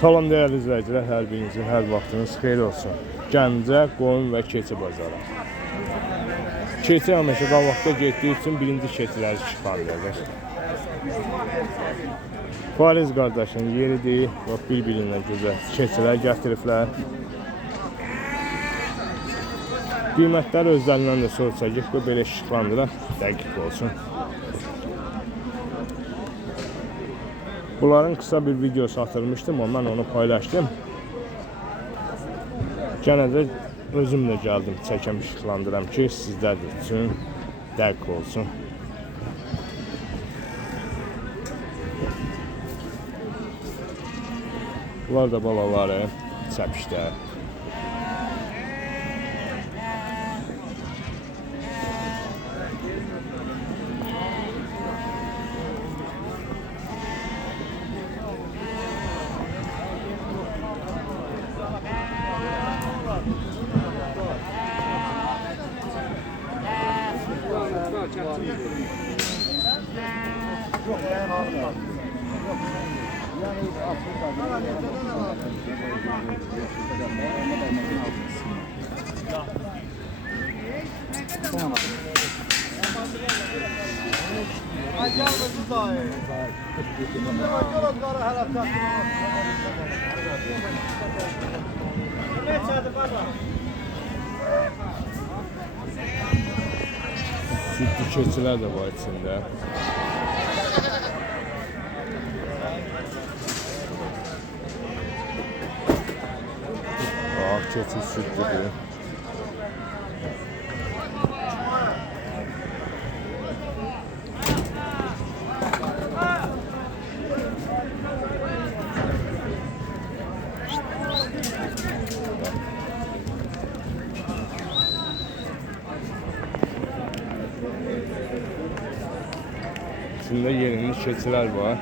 Salam değerli izləyicilər, hər birinizin hər vaxtınız xeyir olsun. Gəncə, qoyun və keçi bazarı. Keçi həmişə qabaqda getdiyi üçün birinci keçiləri çıxardır. Fariz qardaşın yeridir, bir-birindən gözəl keçilər gətiriblər. Qiymətləri özlərindən də soruşacaq, bu belə işıqlandıraq, dəqiq olsun. Bunların kısa bir videosu atılmıştım, ondan onu paylaştım. Gene de özümle geldim, çəkəm işıqlandıram ki, sizlər üçün dəqiq olsun. Bunlar da balaları çəpişdə. Sütlü keçilər də var içində. Keçi sütlüdür. İçində yeni keçilər var.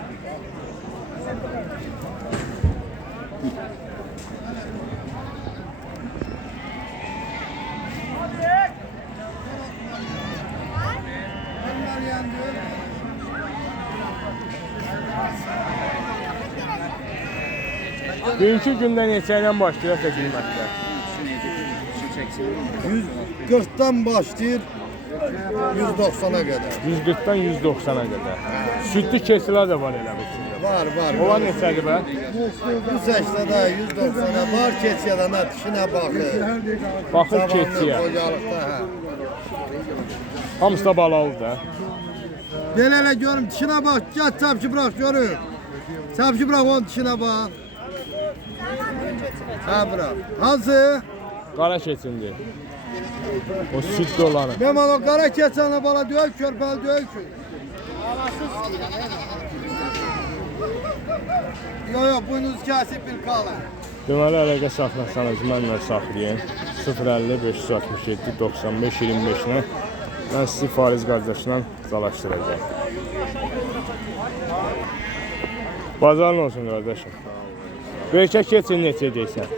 Bugünkü gündə neçəylə başlayır qiymətlər? 140'dan başlayır 190'a kadar. 140'dan 190'a kadar. Sütlü keçilər də var elə içində. Var. Olar neçədir bə? 180'da 190'a var keçiyədən dişinə baxır. Baxır keçiyə. Qocalıqda hə. Hamısı da balalı da. Belə görüm dişinə bax, gəl çapçı bırax görüm. Çapçı bırax onun dişinə bax. Ha bırax. Hansı? Qara keçindir. O sütlü olanı. Məman o qara keçənə bala deyil, körpəli deyil ki. Yo, buynuz kəsib bir qalın. Deməli, əlaqə saxlasanız, mənlə saxlayın. 050 567 95 25-nə mən sizi Fariz qardaşla dalaşdıracağım. Bazarın olsun qardaşım. Bu erkək keçin neçə deyirsən?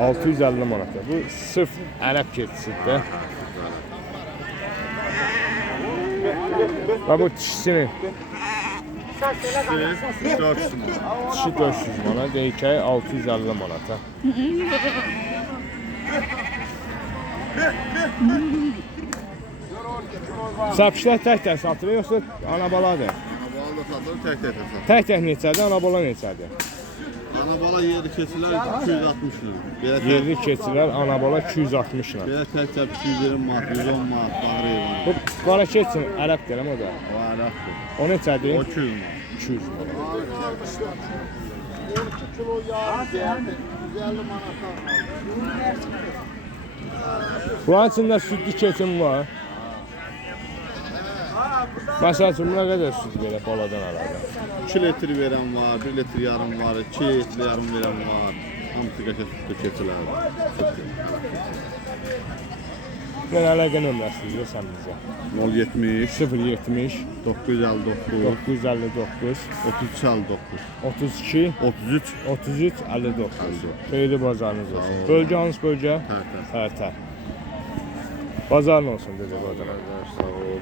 650 manata. Bu sırf ərəb keçisidir. Və bu dişisinin 400 manat. dişi 400 manat, erkəyi 650 manata. Səpişlər tək-tək satılır, yoxsa ana-baladır? Ana-bala da satılır, tək-tək satılır. Tək-tək neçədir, ana-bala neçədir? Ana-bala yerli keçilər 260 lira. Yerli keçilər, ana-bala 260 lira. Belə tək-tək 220 manat, 110 manat, bağır eyvanı. Bu qara keçin ərəb deyirəm o da. O ərəbdir. O neçədir? O 200 manat. 200 manat. 12 kilo yağ deyərdi, 150 manata. Bunun içində sütlü keçin var. Məsəl üçün, buna qədər süt verək baladan alacaq? 2 litr verən var, 1 litr yarım var, 2 litr yarım verən var. Hamısı qəşəng sütlü keçilər. Mən əlaqə nömrəsiniz sən bizə. 070 070 959 959 3359 32 33 33 59. Xeyirli bazarınız olsun. Bölgə hansı bölgə? Tərtər. Tərtər. Bazarın olsun dedik oradan. Sağ ol.